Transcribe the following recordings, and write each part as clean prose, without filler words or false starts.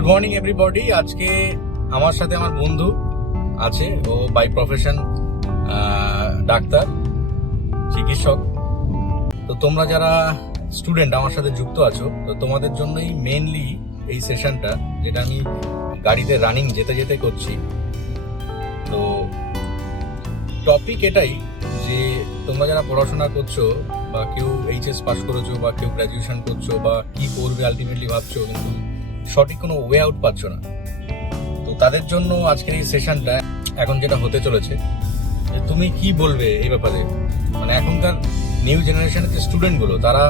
Good morning everybody. আজকে আমার সাথে আমার বন্ধু আছে, ও বাই প্রফেশন ডাক্তার, চিকিৎসক। তো তোমরা যারা স্টুডেন্ট আমার সাথে যুক্ত আছো, তো তোমাদের জন্যই মেইনলি এই সেশনটা, যেটা আমি গাড়িতে রানিং যেতে যেতে করছি। তো টপিক এটাই যে তোমরা যারা পড়াশোনা করছো, বা কেউ এইচএস পাস করেছো, বা কেউ গ্র্যাজুয়েশন করছো, বা কি করবে আলটিমেটলি ভাবছো, কিন্তু সঠিক কোনো ওয়ে আউট পাচ্ছ না। তো তাদের জন্য আজকের এই সেশনটা এখন যেটা হতে চলেছে, যে তুমি কি বলবে এই ব্যাপারে। মানে এখনকার নিউ জেনারেশনের যে স্টুডেন্টগুলো, তারা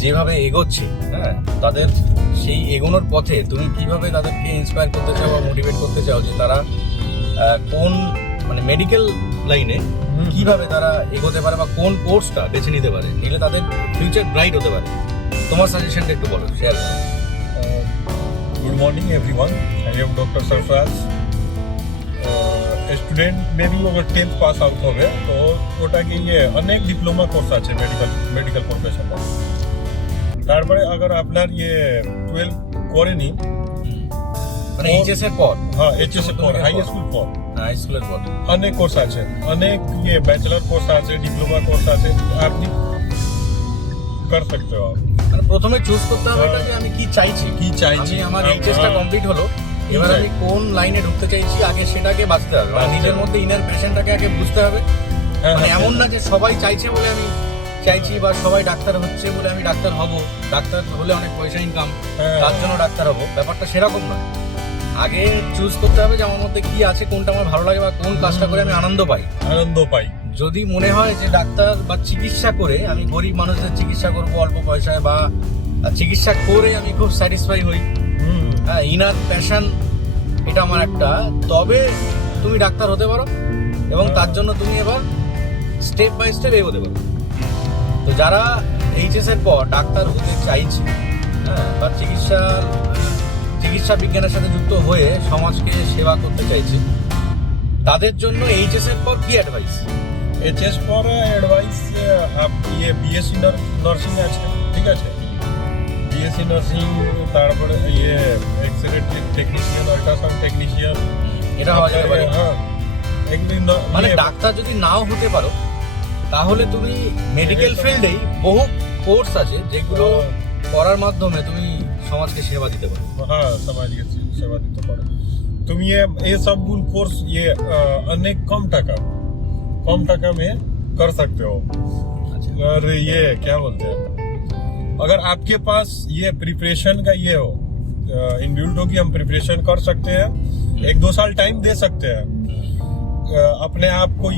যেভাবে এগোচ্ছে, হ্যাঁ, তাদের সেই এগোনোর পথে তুমি কিভাবে তাদেরকে ইন্সপায়ার করতে চাও বা মোটিভেট করতে চাও, যে তারা কোন মানে মেডিকেল লাইনে কিভাবে তারা এগোতে পারে, বা কোন কোর্সটা বেছে নিতে পারে, নিলে তাদের ফিউচার ব্রাইট হতে পারে। তোমার সাজেশনটা একটু বলো, শেয়ার করো। Good morning everyone, I am doctor Sarfaraz. Student may be अगर 10th पास आउट हो गए तो ওটা কি অনেক ডিপ্লোমা কোর্স আছে মেডিকেল প্রফেশনে। তারপরে अगर আপনার 12 করেনি, মানে এইচএস এর পর, হ্যাঁ এইচএস এর পর, হাই স্কুল পর, হাই স্কুলের পর অনেক কোর্স আছে, অনেক ব্যাচেলর কোর্স আছে, ডিপ্লোমা কোর্স আছে, আপনি कर सकते हो। মানে প্রথমে চুজ করতে হবে এটা, যে আমি কি চাইছি। আমি আমার এইচএসটা কমপ্লিট হলো, এবার আমি কোন লাইনে ঢুকতে চাইছি, আগে সেটাকে বাঁচতে হবে। মানে নিজের মধ্যে ইনার পেশেন্টটাকে আগে বুঝতে হবে। মানে এমন না যে সবাই চাইছে বলে আমি চাইছি, বা সবাই ডাক্তার হচ্ছে বলে আমি ডাক্তার হব, ডাক্তার হলে অনেক পয়সা ইনকাম, তার জন্য ডাক্তার হব, ব্যাপারটা সেরকম না। আগে চুজ করতে হবে যে আমার মধ্যে কি আছে, কোনটা আমার ভালো লাগে, বা কোন কাজটা করে আমি আনন্দ পাই। যদি মনে হয় যে ডাক্তার বা চিকিৎসা করে আমি গরিব মানুষদের চিকিৎসা করবো অল্প পয়সায়, বা চিকিৎসা করে আমি খুব স্যাটিসফাই হই, হ্যাঁ, ইনার প্যাশন এটা আমার একটা, তবে তুমি ডাক্তার হতে পারো, এবং তার জন্য তুমি এবার স্টেপ বাই স্টেপ এগোতে পারো। তো যারা এইচএস এর পর ডাক্তার হতে চাইছে, হ্যাঁ, বা চিকিৎসা বিজ্ঞানের সাথে যুক্ত হয়ে সমাজকে সেবা করতে চাইছে, তাদের জন্য এইচএস এর পর কি অ্যাডভাইস? এইচএস পর অ্যাডভাইস आप बीएससी নার্সিং আছে, ঠিক আছে, बीएससी নার্সিং, তারপরে এক্সরে টেকনিশিয়ান, আল্ট্রাসাউন্ড টেকনিশিয়ান, এটা হওয়া যেতে পারে। হ্যাঁ, একদিন মানে ডাক্তার যদি নাও হতে পারো, তাহলে তুমি মেডিকেল ফিল্ডেই বহু কোর্স আছে যেগুলো করার মাধ্যমে তুমি সমাজকে সেবা দিতে পারো। হ্যাঁ, সমাজকে সেবা দিতে পারো তুমি। ये सब कोर्स अनेक कम टका में कर सकते हो। और क्या बोलते हैं, अगर आपके पास प्रिपरेशन का हो, इनबिल्ट हो कि हम प्रिपरेशन कर सकते हैं, 1-2 साल टाइम दे सकते हैं अपने आप को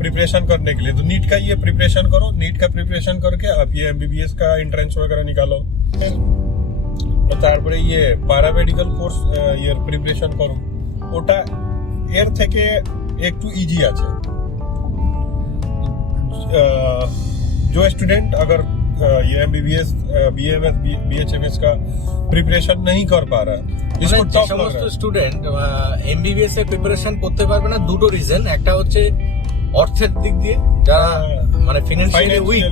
प्रिपरेशन करने के लिए, तो नीट का प्रिपरेशन करो। नीट का प्रिपरेशन करके आप एमबीबीएस का एंट्रेंस वगैरह निकालो। তারপরে প্যারামেডিক্যাল কোর্স প্রিপারেশন করো, ওটা এর থেকে একটু ইজি আছে। जो स्टूडेंट अगर एमबीबीएस, बीएमएस, बीएचएमएस का प्रिपरेशन नहीं कर पा रहा है, इसको टफ लग रहा है। স্টুডেন্ট এমবিবিএস এর প্রিপারেশন করতে পারবে না, দুটো রিজন। একটা হচ্ছে অর্থের দিক দিয়ে, যারা মানে ফিনান্সিয়ালি উইক,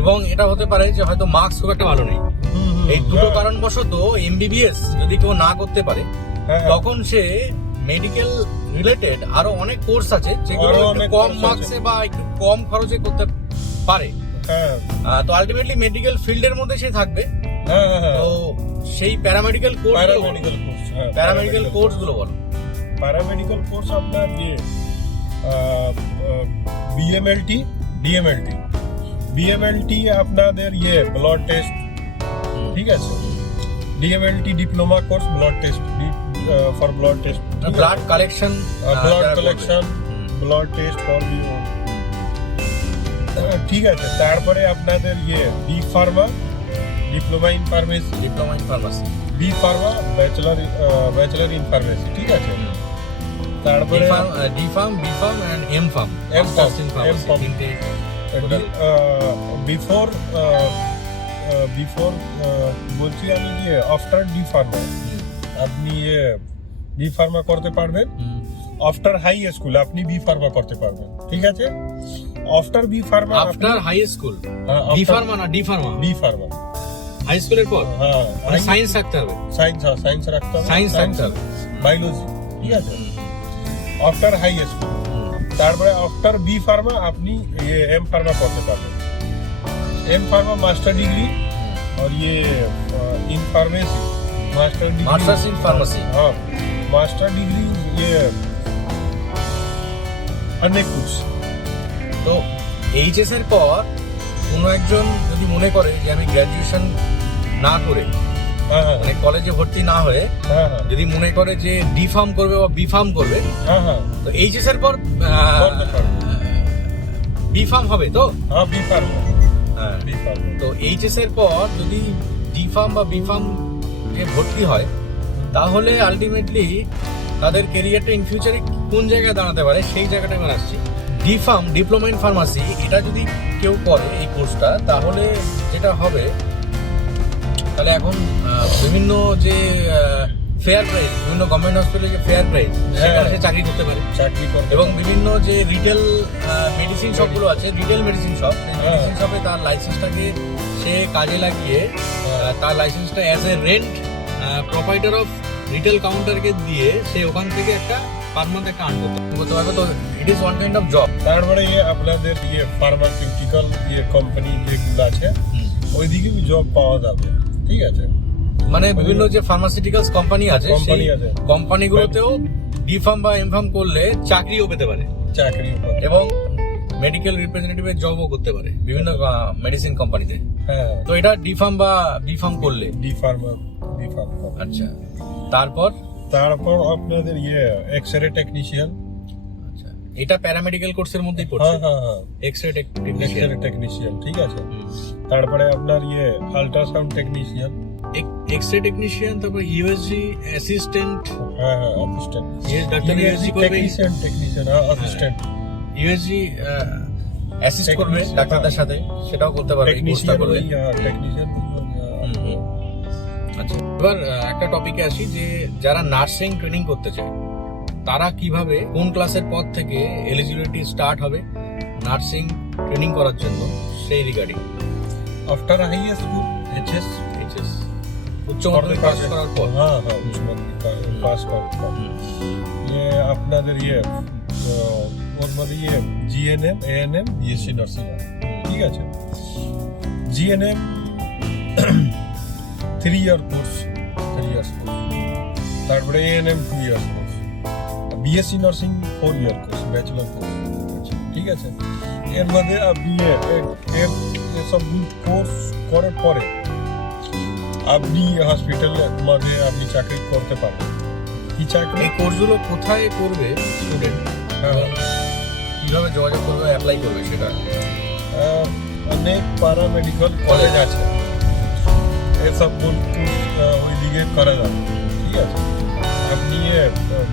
এবং এটা হতে পারে যে হয়তো মার্কস খুব একটা ভালো নেই। এই দুটো কারণবশত এমবিবিএস যদি কেউ না করতে পারে, তখন সে মেডিকেল রিলেটেড আরো অনেক কোর্স আছে যেগুলো কম মার্কসে বা একটু কম খরচে করতে পারে। তো আলটিমেটলি মেডিকেল ফিল্ডের মধ্যে সে থাকবে। তো সেই প্যারামেডিক্যাল কোর্স গুলো বলো। প্যারামেডিক্যাল কোর্স আপনার বিএমএলটি, ডিএমএলটি। বিএমএলটি আপনাদের ব্লাড টেস্ট, ঠিক আছে। DMLT diploma course, blood test, for blood test, blood collection, blood test for ঠিক আছে। তারপরে আপনাদের B pharma, diploma in pharmacy, B pharma, bachelor in pharmacy, ঠিক আছে। তারপরে D pharm, B pharm and M pharm, before বলছি আমি after D pharma আপনি বি ফার্মা করতে পারবেন। আফটার হাই স্কুল আপনি বি ফার্মা করতে পারবেন, ঠিক আছে। After B pharma, after high school B pharma না D pharma? B pharma, high স্কুলের পর হ্যাঁ মানে সায়েন্স রাখতে হবে, সায়েন্স রাখতে হবে, সায়েন্স রাখতে হবে। বায়োলজি, ঠিক আছে। আফটার হাই স্কুল, তারপরে আফটার বি ফার্মা আপনি ये एम फार्मा করতে পারবেন। एम फार्मा मास्टर डिग्री और ये in pharmacy master degree, masters in pharmacy. हाँ मास्टर डिग्री ये অনেক कुछ। তো এইচএস এর পর কোনো একজন যদি মনে করে যে আমি গ্র্যাজুয়েশন না করে হ্যাঁ হ্যাঁ মানে কলেজে ভর্তি না হয়ে হ্যাঁ হ্যাঁ যদি মনে করে যে ডি ফার্ম করবে বা বি ফার্ম করবে, হ্যাঁ হ্যাঁ তো এইচএস এর পর করতে পারবে। বি ফার্ম হবে তো? हाँ बी फार्मा, হ্যাঁ। B pharma. তো এইচএস এর পর যদি ডি ফার্ম বা বি ফার্ম এ ভর্তি হয় তাহলে আলটিমেটলি তাদের কেরিয়ারটা ইন ফিউচারে কোন জায়গায় দাঁড়াতে পারে সেই জায়গাটা আমি আসছি। D farm, diploma in pharmacy, এটা যদি কেউ করে এই কোর্সটা, তাহলে যেটা হবে, তাহলে এখন বিভিন্ন যে ফেয়ার প্রাইস, বিভিন্ন গভর্নমেন্ট হসপিটালে যে ফেয়ার প্রাইস, সেখানে সে চাকরি করতে পারে। চাকরি করতে এবং বিভিন্ন যে রিটেল মেডিসিন শপগুলো আছে, রিটেল মেডিসিন শপ, সেই মেডিসিন শপে তার লাইসেন্সটাকে সে কাজে লাগিয়ে তার লাইসেন্সটা as a rent provider of retail কাউন্টারকে দিয়ে সে ওখান থেকে একটা পার মান্থ একটা আর্ন করতে পারবে। তো it is one kind of job. তারপরে আপনাদের ফার্মাসিউটিক্যাল কোম্পানি যেগুলো আছে ওইদিকে জব পাওয়া যাবে, ঠিক আছে। মানে বিভিন্ন যে ফার্মাসিউটিক্যালস কোম্পানি আছে, কোম্পানি সেই আছে, কোম্পানিগুলোতেও ডি ফার্ম বা এম ফার্ম করলে চাকরিও পেতে পারে চাকরি এবং মেডিকেল রিপ্রেজেন্টেটিভের জবও করতে পারে বিভিন্ন মেডিসিন কোম্পানিতে। হ্যাঁ তো এটা ডি ফার্ম বা বি ফার্ম করলে। B pharma. আচ্ছা, তারপর আপনাদের এক্সরে টেকনিশিয়ান। আচ্ছা, এটা প্যারামেডিক্যাল কোর্সের মধ্যেই পড়ছে। হ্যাঁ হ্যাঁ হ্যাঁ এক্সরে টেকনিশিয়ান। এক্সরে টেকনিশিয়ান, ঠিক আছে। তারপরে আপনার আল্ট্রাসাউন্ড টেকনিশিয়ান। এক্সরে টেকনিশিয়ান, তারপর ইউএসজি অ্যাসিস্ট্যান্ট। হ্যাঁ হ্যাঁ অ্যাসিস্ট্যান্ট। ডাক্তার ইউএসজি করবে, টেকনিশিয়ান অ্যাসিস্ট্যান্ট। ইউএসজি অ্যাসিস্ট করবে ডাক্তারদের সাথে, সেটাও করতে পারবে এই কোর্সটা করলে। টেকনিশিয়ান। আচ্ছা, এবার একটা টপিকে আসি যে যারা নার্সিং ট্রেনিং করতে চায় তারা কিভাবে, কোন ক্লাসের পর থেকে এলিজিবিলিটি স্টার্ট হবে নার্সিং ট্রেনিং করার জন্য, সেই regarding. After high school HS উচ্চ মাধ্যমিক পাস করার পর। হ্যাঁ হ্যাঁ উচ্চ মাধ্যমিক পাস করার পর আপনাদের ওর মধ্যে জিএনএম, এএনএম, বিএসসি নার্সিং, ঠিক আছে। GNM 3 year course, 3 years course. তারপরে ANM 2 years course. BSc nursing 4 year course, bachelor course, ঠিক আছে। এর মধ্যে আপনি সব কোর্স করার পরে আপনি হসপিটালের মধ্যে আপনি চাকরি করতে পারবেন। কি চাকরি? এই কোর্সগুলো কোথায় করবে স্টুডেন্ট, কিভাবে যোগাযোগ করবে, অ্যাপ্লাই করবে সেটা? অনেক প্যারামেডিক্যাল কলেজ আছে, এসব কোর্স ওইদিকে করা যাবে, ঠিক আছে। আপনি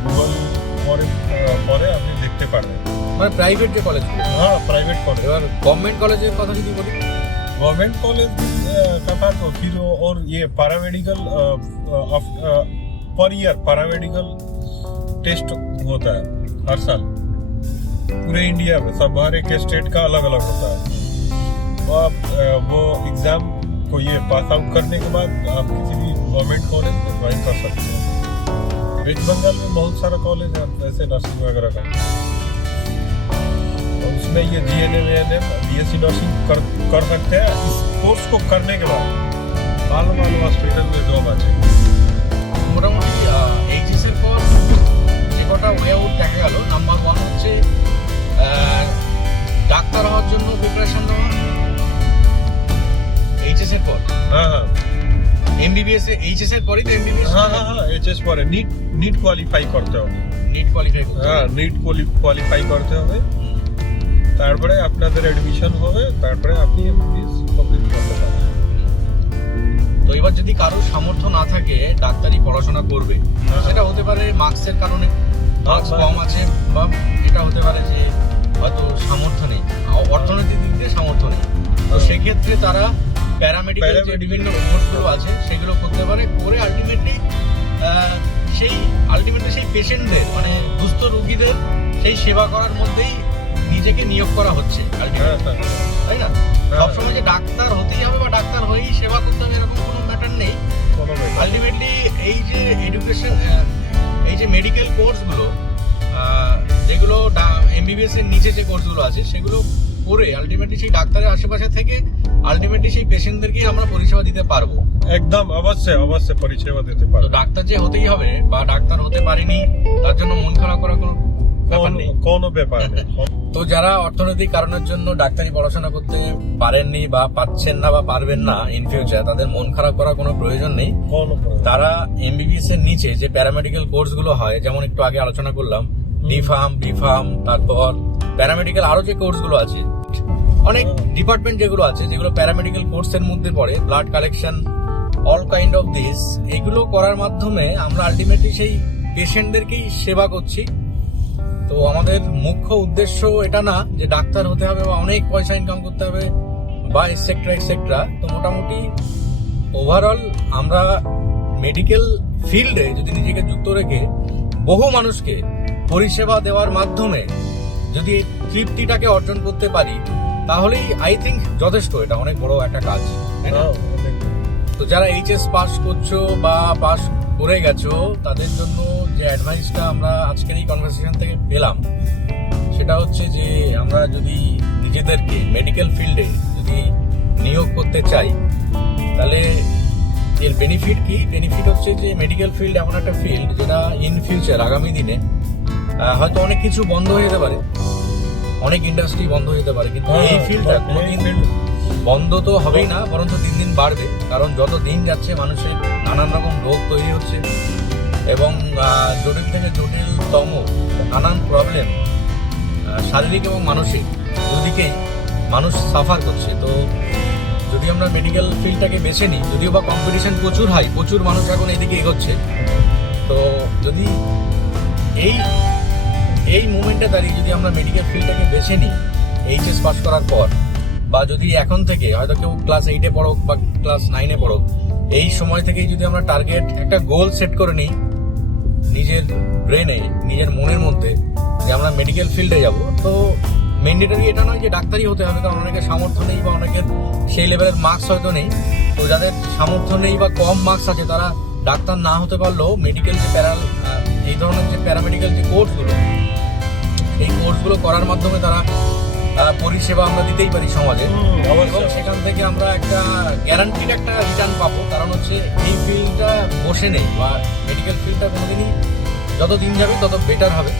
গুগল পরে আপনি দেখতে পারবেন, মানে প্রাইভেট যে কলেজগুলো। হ্যাঁ প্রাইভেট কলেজ। এবার গভর্নমেন্ট কলেজের কথা যদি বলি, गवर्नमेंट कॉलेज का तो फिर और ये paramedical per year paramedical test होता है हर साल पूरे इंडिया में। सब हर एक स्टेट का अलग अलग होता है। तो आप वो एग्जाम को पास आउट करने के बाद आप किसी भी गवर्नमेंट कॉलेज में ज्वाइन कर सकते हैं। वेस्ट बंगाल में बहुत सारा कॉलेज है ऐसे नर्सिंग वगैरह का, उसमें जीएनएम, एएनएम, बीएससी नर्सिंग कर सकते हैं। इस कोर्स को करने के बाद ভালো হসপিটাল में জব আছে। মোটামুটি এইচএস এর পর যে কটা ওয়ে আউট দেখা গেল, নাম্বার 1 হচ্ছে ডাক্তার হওয়ার জন্য প্রিপারেশন দেওয়া এইচএস এর পর। হ্যাঁ হ্যাঁ এমবিবিএস এইচএস এর পরই তো এমবিবিএস। হ্যাঁ হ্যাঁ হ্যাঁ এইচএস পরে नीट কোয়ালিফাই করতে হবে। नीट কোয়ালিফাই করতে হবে। হ্যাঁ नीट কোয়ালিফাই করতে হবে, তারপরে আপনাদের এডমিশন হবে, তারপরে আপনি এমবিবিএস কমপ্লিট করতে পারবেন। তো এবার যদি কারো সামর্থ্য না থাকে ডাক্তারি পড়াশোনা করবে, সেটা হতে পারে মার্কসের কারণে, মার্কস কম আছে, বা এটা হতে পারে যে হয়তো সামর্থ্য নেই, অর্থনৈতিক দিক দিয়ে সামর্থ্য নেই। তো সেক্ষেত্রে তারা প্যারামেডিক্যাল যে বিভিন্ন কোর্সগুলো আছে সেগুলো করতে পারে, করে আলটিমেটলি সেই পেশেন্টদের, মানে দুস্থ রোগীদের সেই সেবা করার মধ্যেই নিজেকে নিয়োগ করা হচ্ছে ultimately, হ্যাঁ, তাই না? হ্যাঁ। সবসময় যে ডাক্তার হতেই হবে বা ডাক্তার হয়েই সেবা করতে হবে এরকম কোনো ম্যাটার নেই। কোনো ব্যাপার। আলটিমেটলি এই যে এডুকেশন, এই যে মেডিকেল কোর্সগুলো, যেগুলো এমবিবিএস এর নিচে যে কোর্সগুলো আছে সেগুলো করে আলটিমেটলি সেই ডাক্তারের আশেপাশে থেকে আলটিমেটলি সেই পেশেন্টদেরকেই আমরা পরিষেবা দিতে পারবো। একদম অবশ্যই অবশ্যই পরিষেবা দিতে তো পারবে। ডাক্তার যে হতেই হবে বা ডাক্তার হতে পারিনি তার জন্য মন খারাপ করার কোনো ব্যাপার নেই। কোনো ব্যাপার নেই। তো যারা অর্থনৈতিক কারণের জন্য ডাক্তারি পড়াশোনা করতে পারেননি বা পাচ্ছেন না বা পারবেন না ইন ফিউচার, তাদের মন খারাপ করার কোনো প্রয়োজন নেই। কোনো প্রয়োজন। তারা এমবিবিএস এর নিচে যে প্যারামেডিক্যাল কোর্সগুলো হয়, যেমন একটু আগে আলোচনা করলাম ডি ফার্ম, বি ফার্ম, তারপর প্যারামেডিক্যাল আরো যে কোর্সগুলো আছে, অনেক ডিপার্টমেন্ট যেগুলো আছে যেগুলো প্যারামেডিক্যাল কোর্সের মধ্যে পড়ে, blood collection, all kind of this, এগুলো করার মাধ্যমে আমরা আলটিমেটলি সেই পেশেন্টদেরকেই সেবা করছি। তো আমাদের মুখ্য উদ্দেশ্য এটা না যে ডাক্তার হতে হবে বা অনেক পয়সা ইনকাম করতে হবে বা এটসেট্রা এটসেট্রা। তো মোটামুটি ওভারঅল আমরা মেডিকেল ফিল্ডে যদি নিজেকে যুক্ত রেখে বহু মানুষকে পরিষেবা দেওয়ার মাধ্যমে যদি এই তৃপ্তিটাকে অর্জন করতে পারি তাহলেই আই থিঙ্ক যথেষ্ট। এটা অনেক বড় একটা কাজ, তাই না? হ্যাঁ, অনেক। তো যারা এইচএস পাস করছো বা পাস করে গেছো তাদের জন্য যে অ্যাডভাইসটা আমরা আজকের এই কনভারসেশন থেকে পেলাম সেটা হচ্ছে যে আমরা যদি নিজেদেরকে মেডিকেল ফিল্ডে যদি নিয়োগ করতে চাই তাহলে এর বেনিফিট কি? বেনিফিট হচ্ছে যে মেডিকেল ফিল্ড এমন একটা ফিল্ড যেটা ইন ফিউচার আগামী দিনে হয়তো অনেক কিছু বন্ধ হয়ে যেতে পারে, অনেক ইন্ডাস্ট্রি বন্ধ হয়ে যেতে পারে, কিন্তু এই ফিল্ডটা কোনোদিন বন্ধ তো হবেই না, বরঞ্চ দিন দিন বাড়বে। কারণ যত দিন যাচ্ছে মানুষের নানান রকম রোগ তৈরি হচ্ছে এবং জটিল থেকে জটিলতম নানান প্রবলেম শারীরিক এবং মানসিক দুদিকেই মানুষ সাফার করছে। তো যদি আমরা মেডিকেল ফিল্ডটাকে বেছে নিই, যদিও বা কম্পিটিশন প্রচুর হাই, প্রচুর মানুষ এখন এইদিকে এগোচ্ছে, তো যদি এই মুভমেন্টে দাঁড়িয়ে যদি আমরা মেডিকেল ফিল্ডটাকে বেছে নিই এইচএস পাস করার পর, বা যদি এখন থেকে হয়তো কেউ ক্লাস 8-এ পড়ুক বা ক্লাস 9-এ পড়ুক, এই সময় থেকেই যদি আমরা টার্গেট একটা গোল সেট করে নিই নিজের ব্রেনে, নিজের মনের মধ্যে যে আমরা মেডিকেল ফিল্ডে যাব, তো ম্যান্ডেটরি এটা নয় যে ডাক্তারই হতে হবে, কারণ অনেকের সামর্থ্য নেই বা অনেকের সেই লেভেলের মার্কস হয়তো নেই। তো যাদের সামর্থ্য নেই বা কম মার্কস আছে তারা ডাক্তার না হতে পারলেও মেডিকেল যে এই ধরনের যে প্যারামেডিক্যাল যে কোর্সগুলো, এই কোর্সগুলো করার মাধ্যমে তারা পরিষেবা আমরা দিতেই পারি সমাজে, এবং সেখান থেকে আমরা একটা গ্যারান্টিড একটা রিটার্ন পাবো। কারণ হচ্ছে এই ফিল্ডটা বসে নেই বা মেডিকেল ফিল্ডটা কোনোদিনই যত দিন যাবে তত বেটার হবে,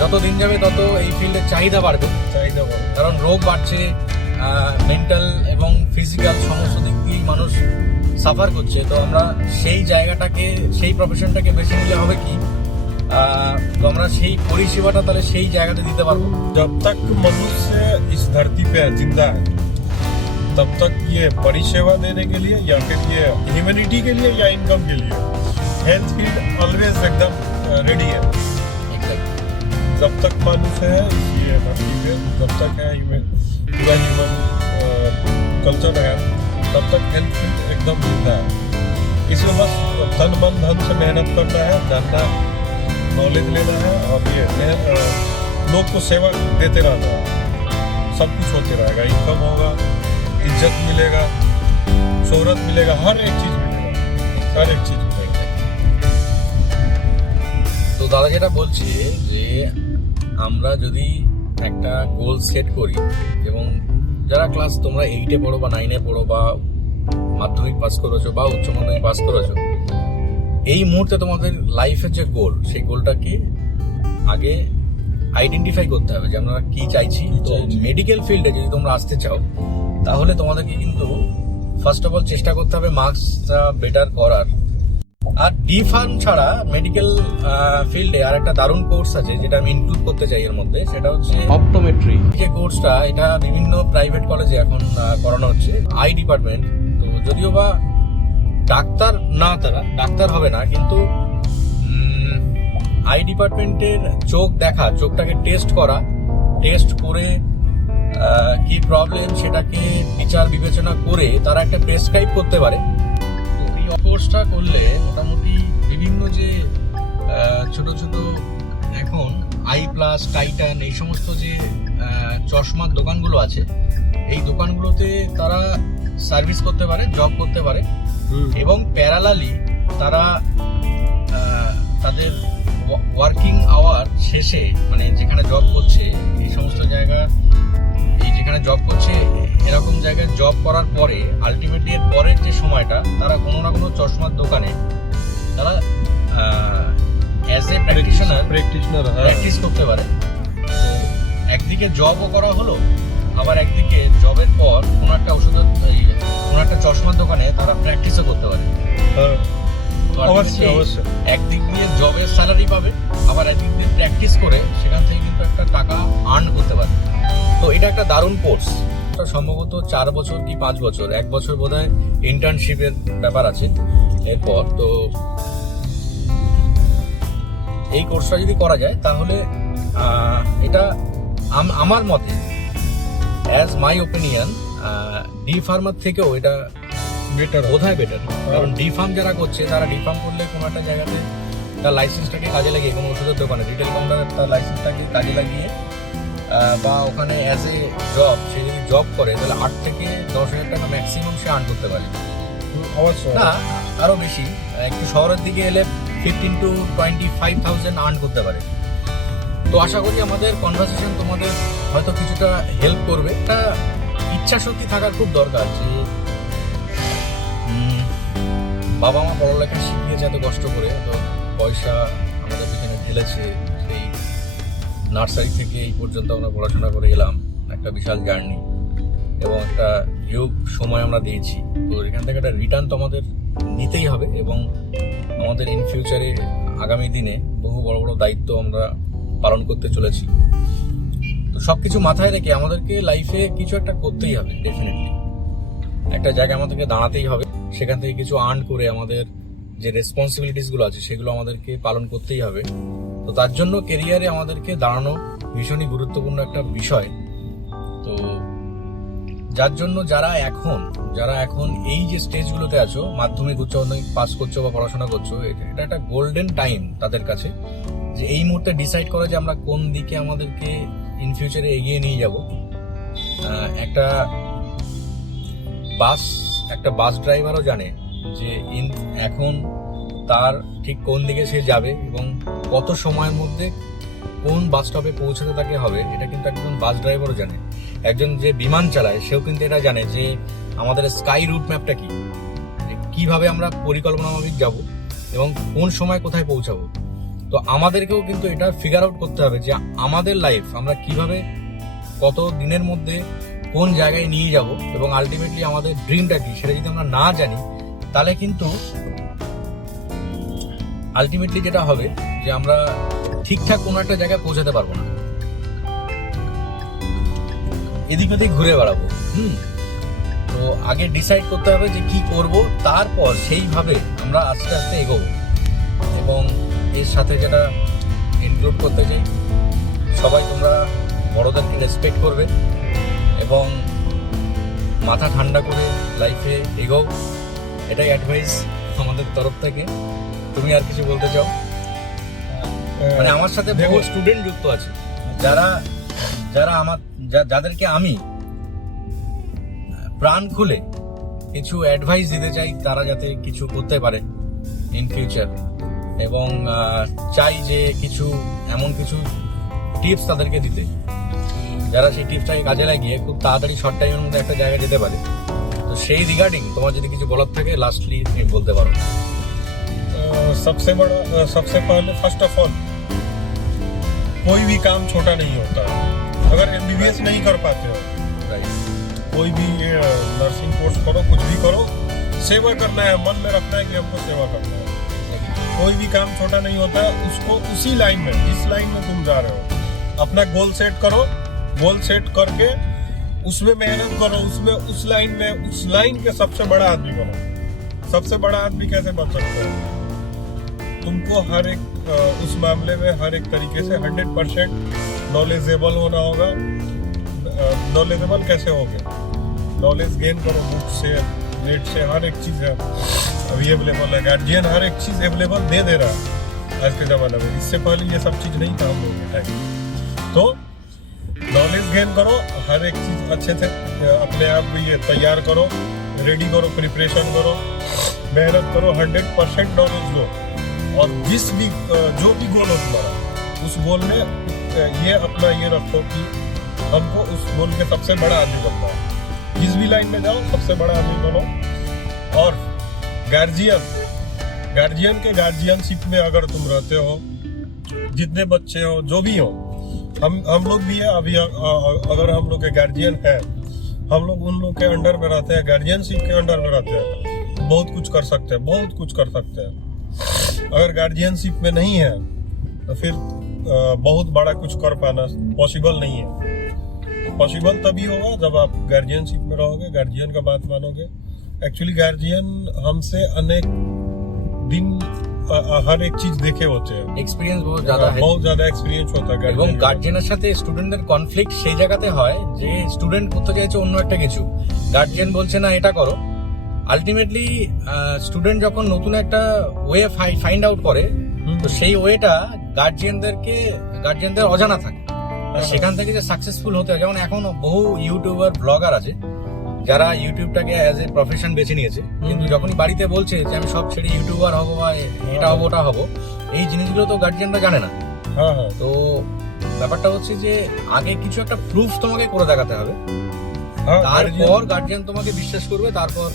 যত দিন যাবে তত এই ফিল্ডের চাহিদা বাড়বে, কারণ রোগ বাড়ছে, মেন্টাল এবং ফিজিক্যাল সমস্ত দিক দিয়েই মানুষ সাফার করছে। তো আমরা সেই জায়গাটাকে, সেই প্রফেশনটাকে বেছে নিলে হবে কি, তো আমরা সেই পরিষেবাটা তাহলে সেই জায়গাতে দিতে পারবো। जब तक मनुष्य इस धरती पे जिंदा है तब तक ये परिसेवा देने के लिए या फिर ये ह्यूमैनिटी के लिए या इनकम के लिए हेल्थ फील्ड ऑलवेज एकदम रेडी है। जब तक मनुष्य है ये धरती पे, जब तक है पूरा ह्यूमन कल्चर है, तब तक हेल्थ फील्ड एकदम जिंदा है। इसमें बस तन मन धन से मेहनत करना है, जानना, नॉलेज लेना है और ये लोग को सेवा देते रहना है। सब कुछ होते रहेगा, इनकम होगा, इज्जत मिलेगा, शोहरत मिलेगा, हर एक चीज मिलेगा, हर एक चीज मिलेगा। তো দাদা যেটা বলছে যে আমরা যদি একটা গোল সেট করি, এবং যারা ক্লাস তোমরা 8-এ পড়ো বা 9-এ পড়ো বা মাধ্যমিক পাস করেছো বা উচ্চ মাধ্যমিক পাস করেছো, এই মুহূর্তে তোমাদের লাইফের যে গোল, সেই গোলটাকে আগে আইডেন্টিফাই করতে হবে যে আমরা কি চাইছি। তো মেডিকেল ফিল্ডে যদি তোমরা আসতে চাও তাহলে তোমাদেরকে কিন্তু ফার্স্ট অফ অল চেষ্টা করতে হবে মার্কসটা বেটার করার। আর ডি ফার্ম ছাড়া মেডিকেল ফিল্ডে আর একটা দারুণ কোর্স আছে যেটা আমি ইনক্লুড করতে চাই এর মধ্যে, সেটা হচ্ছে অপটোমেট্রি। যে কোর্সটা এটা বিভিন্ন প্রাইভেট কলেজে এখন করানো হচ্ছে, আই ডিপার্টমেন্ট। তো যদিও বা ডাক্তার না, তারা ডাক্তার হবে না, কিন্তু আই ডিপার্টমেন্টের চোখ দেখা, চোখটাকে টেস্ট করা, টেস্ট করে কি প্রবলেম সেটাকে বিচার বিবেচনা করে তারা একটা প্রেসক্রাইব করতে পারে। তো এই কোর্সটা করলে মোটামুটি বিভিন্ন যে ছোট ছোট এখন আই প্লাস প্লাস টাইটান, এই সমস্ত যে চশমার দোকানগুলো আছে, এই দোকানগুলোতে তারা সার্ভিস করতে পারে, জব করতে পারে, এবং প্যারালালি তারা তাদের ওয়ার্কিং আওয়ার শেষে, মানে যেখানে জব করছে এই সমস্ত জায়গা, এই যেখানে জব করছে এরকম জায়গায় জব করার পরে আলটিমেটলি এর পরের যে সময়টা তারা কোনো না কোনো চশমার দোকানে তারা অ্যাজ এ প্র্যাকটিশনার প্র্যাকটিস করতে পারে। তো একদিকে জবও করা হলো, আবার একদিকে জবের পর কোনো একটা ওষুধের কোনো একটা চশমার দোকানে তারা প্র্যাকটিসও করতে পারে। তো অবশ্যই অবশ্যই একদিক দিয়ে জবের স্যালারি পাবে, আবার একদিক দিয়ে প্র্যাকটিস করে সেখান থেকে কিন্তু একটা টাকা আর্ন করতে পারে। তো এটা একটা দারুণ কোর্স। সম্ভবত 4 বছর কি 5 বছর, 1 বছর বোধহয় ইন্টার্নশিপের ব্যাপার আছে এরপর। তো এই কোর্সটা যদি করা যায় তাহলে এটা আমার মতে, as my opinion, D farmer থেকেও এটা বেটার বোধহয় বেটার। কারণ ডি ফার্ম যারা করছে তারা ডি ফার্ম করলে কোনো একটা জায়গাতে তার লাইসেন্সটাকে কাজে লাগিয়ে, কোনো ওষুধের দোকানে রিটেল কাউন্টারে তার লাইসেন্সটাকে কাজে লাগিয়ে বা ওখানে অ্যাজ এ জব, সে যদি জব করে তাহলে 8 থেকে 10,000 টাকা ম্যাক্সিমাম সে আর্ন করতে পারে। অবশ্যই না, আরো বেশি, একটু শহরের দিকে এলে 15 to 25,000 আর্ন করতে পারে। তো আশা করি আমাদের কনভারসেশন তোমাদের হয়তো কিছুটা হেল্প করবে। একটা ইচ্ছা শক্তি থাকার খুব দরকার, যে বাবা মা পড়ালেখা শিখিয়েছে এত কষ্ট করে, এত পয়সা আমাদের পিছনে ঢেলেছে, সেই নার্সারি থেকে এই পর্যন্ত আমরা পড়াশোনা করে এলাম, একটা বিশাল জার্নি এবং একটা হিউজ সময় আমরা দিয়েছি। তো এখান থেকে একটা রিটার্ন তো আমাদের নিতেই হবে, এবং আমাদের ইন ফিউচারে আগামী দিনে বহু বড় বড় দায়িত্ব আমরা পালন করতে চলেছি। তো সবকিছু মাথায় রেখে আমাদেরকে লাইফে কিছু একটা করতেই হবে, ডেফিনেটলি একটা জায়গায় আমাদেরকে দাঁড়াতেই হবে, সেখান থেকে কিছু আর্ন করে আমাদের যে রেসপন্সিবিলিটিসগুলো আছে সেগুলো আমাদেরকে পালন করতেই হবে। তো তার জন্য কেরিয়ারে আমাদেরকে দাঁড়ানো ভীষণই গুরুত্বপূর্ণ একটা বিষয়। তো যার জন্য যারা এখন এই যে স্টেজগুলোতে আছো, মাধ্যমিক উচ্চ মাধ্যমিক পাস করছো বা পড়াশোনা করছো, এটা একটা গোল্ডেন টাইম তাদের কাছে, যে এই মুহূর্তে ডিসাইড করে যে আমরা কোন দিকে আমাদেরকে ইন ফিউচারে এগিয়ে নিয়ে যাব। একটা বাস ড্রাইভারও জানে যে এখন তার ঠিক কোন দিকে সে যাবে এবং কত সময়ের মধ্যে কোন বাস স্টপে পৌঁছাতে তাকে হবে, এটা কিন্তু একজন বাস ড্রাইভারও জানে। একজন যে বিমান চালায় সেও কিন্তু এটা জানে যে আমাদের স্কাই রুট ম্যাপটা কি, কিভাবে আমরা পরিকল্পনা মাফিক যাব এবং কোন সময় কোথায় পৌঁছাবো। তো আমাদেরকেও কিন্তু এটা ফিগার আউট করতে হবে যে আমাদের লাইফ আমরা কিভাবে কত দিনের মধ্যে কোন জায়গায় নিয়ে যাব, এবং আলটিমেটলি আমাদের ড্রিমটা কি সেটা যদি আমরা না জানি, তাহলে কিন্তু আলটিমেটলি যেটা হবে যে আমরা ঠিকঠাক কোনো একটা জায়গায় পৌঁছাতে পারবো না, এদিক ওদিক ঘুরে বেড়াবো। তো আগে ডিসাইড করতে হবে যে কি করব, তারপর সেইভাবে আমরা আস্তে আস্তে এগোবো। এবং এর সাথে যেটা ইনক্লুড করতে চাই, সবাই তোমরা বড়দেরকে রেসপেক্ট করবে এবং মাথা ঠান্ডা করে লাইফে এগোও, এটাই অ্যাডভাইস আমাদের তরফ থেকে। তুমি আর কিছু বলতে চাও? মানে আমার সাথে বহু স্টুডেন্ট যুক্ত আছে, যাদেরকে আমি প্রাণ খুলে কিছু অ্যাডভাইস দিতে চাই, তারা যাতে কিছু করতে পারে ইন ফিউচার, এবং চাই যে এমন কিছু টিপস তাদেরকে দিতে, যারা সেই টিপসটাকে কাজে লাগিয়ে খুব তাড়াতাড়ি শর্ট টাইমের মধ্যে একটা জায়গায় যেতে পারে। তো সেই রিগার্ডিং তোমার যদি কিছু বলার থাকে লাস্টলি তুমি বলতে পারো। सबसे पहले फर्स्ट ऑफ ऑल, कोई भी काम छोटा नहीं होता। अगर एमबीबीएस नहीं कर पाते हो, कोई भी नर्सिंग कोर्स करो, कुछ भी करो, सेवा करना है, मन में रखना है कि हमको सेवा करना है। कोई भी काम छोटा नहीं होता, उसको उसी लाइन में, जिस लाइन में तुम जा रहे हो, अपना गोल सेट करो, गोल सेट करके उसमें मेहनत करो, उसमें उस लाइन के सबसे बड़ा आदमी बनो। सबसे बड़ा आदमी कैसे बन सकते हो? तुमको हर एक उस मामले में हर एक तरीके से 100% नॉलेजेबल होना होगा। नॉलेजेबल कैसे होगे? नॉलेज गेन करो, बुक से, नेट से, हर एक चीज़ है अभी अवेलेबल है। गार्जियन हर एक चीज़ अवेलेबल दे रहा है आज के ज़माने में। इससे पहले ये सब चीज़ नहीं था हम लोगों के टाइम। तो नॉलेज गेन करो, हर एक चीज अच्छे से अपने आप ये तैयार करो, रेडी करो, प्रिपरेशन करो, मेहनत करो, 100% नॉलेज लो। और जिस भी जो भी गोल हो तुम्हारा, उस गोल में ये अपना ये रखो कि हमको उस गोल के सबसे बड़ा आदमी बनना है। जिस भी लाइन में जाओ सबसे बड़ा आदमी बनो। और गार्जियन के गार्जियनशिप में अगर तुम रहते हो, जितने बच्चे हो, जो भी हो, हम लोग भी है अभी, अगर हम लोग के गार्जियन है, हम लोग उन लोग के अंडर में रहते हैं, गार्जियनशिप के अंडर में रहते हैं, बहुत कुछ कर सकते हैं, बहुत कुछ कर सकते हैं। अगर गार्जियनशिप में नहीं है तो फिर बहुत बड़ा कुछ कर पाना पॉसिबल नहीं है। पॉसिबल तभी होगा जब आप गार्जियनशिप में रहोगे, गार्जियन का बात मानोगे। एक्चुअली गार्जियन हमसे अनेक दिन हर एक चीज देखे होते हैं, এক্সপেরিয়েন্স বহুত ज़्यादा है बहुत ज्यादा एक्सपिरियंस होता है এবং गार्जियन। গার্জিয়ানের সাথে স্টুডেন্টদের কনফ্লিক্ট সেই জায়গাতে হয় যে স্টুডেন্ট করতে চাইছে অন্য একটা কিছু, গার্জিয়ান বলছে না এটা করো। আলটিমেটলি স্টুডেন্ট যখন নতুন একটা ওয়ে ফাইন্ড আউট করে, তো সেই ওয়েটা গার্জিয়ানদের অজানা থাকে। আর সেখান থেকে যে সাকসেসফুল হতে হয়, যেমন এখন বহু ইউটিউবার ব্লগার আছে যারা ইউটিউবটাকে অ্যাজ এ প্রফেশন বেছে নিয়েছে, কিন্তু যখনই বাড়িতে বলছে যে আমি সব ছেড়ে ইউটিউবার হবো বা এটা হবো ওটা হবো, এই জিনিসগুলো তো গার্জিয়ানরা জানে না। हाँ हाँ তো ব্যাপারটা হচ্ছে যে আগে কিছু একটা প্রুফ তোমাকে করে দেখাতে হবে, हाँ তারপর গার্জিয়ান তোমাকে বিশ্বাস করবে, তারপর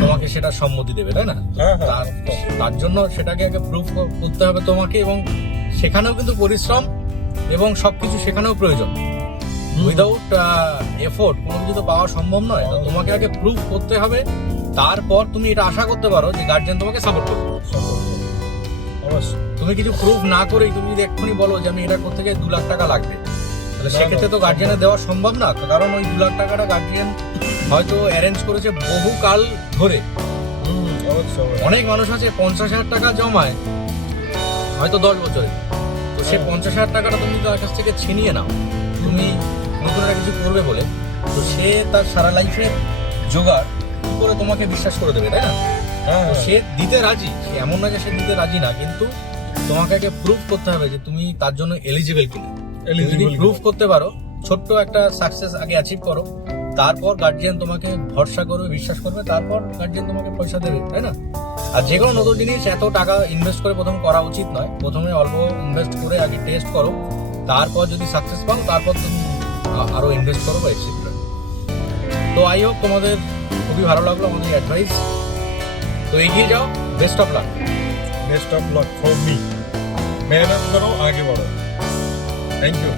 তোমাকে সেটা সম্মতি দেবে, তাই না? हाँ हाँ তার জন্য সেটাকে আগে প্রুফ করতে হবে তোমাকে, এবং সেখানেও কিন্তু পরিশ্রম এবং সবকিছু সেখানেও প্রয়োজন। উইদাউট এফোর্ট কোনো কিছু তো পাওয়া সম্ভব নয়। তো তোমাকে আগে প্রুফ করতে হবে, তারপর তুমি এটা আশা করতে পারো যে গার্জিয়ান তোমাকে সাপোর্ট করবে। अवश्य তুমি কিছু প্রুফ না করেই তুমি যদি এক্ষুনি বলো যে আমি এটা করতে গিয়ে 2 লাখ টাকা লাগবে, তাহলে সেক্ষেত্রে তো গার্জিয়ানের দেওয়া সম্ভব না, কারণ ওই 2 লাখ টাকাটা গার্জিয়ান হয়তো অ্যারেঞ্জ করেছে বহুকাল ধরে। अवश्य অনেক মানুষ আছে 50,000 টাকা জমায় হয়তো 10 বছরে, তো সে 50,000 টাকাটা তুমি তার কাছ থেকে ছিনিয়ে নাও, তুমি নতুন একটা কিছু করবে বলে, তো সে তার সারা লাইফের জোগাড় কি করে তোমাকে বিশ্বাস করে দেবে, তাই না? हाँ তো সে দিতে রাজি, সে এমন না যে সে দিতে রাজি না, কিন্তু তোমাকে আগে প্রুফ করতে হবে যে তুমি তার জন্য এলিজিবল কিনা। তুমি যদি Eligible প্রুফ করতে পারো, ছোট্ট একটা সাকসেস আগে অ্যাচিভ করো, তারপর গার্জিয়ান তোমাকে ভরসা করবে, বিশ্বাস করবে, তারপর গার্জিয়ান তোমাকে পয়সা দেবে, তাই না? আর যে কোনো নতুন জিনিস এত টাকা ইনভেস্ট করে প্রথম করা উচিত নয়। প্রথমে অল্প ইনভেস্ট করে আগে টেস্ট করো, তারপর যদি সাকসেস পাও তারপর তুমি আরো ইনভেস্ট করো বা এক্সেট্রা। তো আই হোপ তোমাদের খুবই ভালো লাগলো আমাদের অ্যাডভাইস। তো এগিয়ে যাও, best of luck. Best of luck for me. मेहनत करो, आगे बढ़ो। Thank you.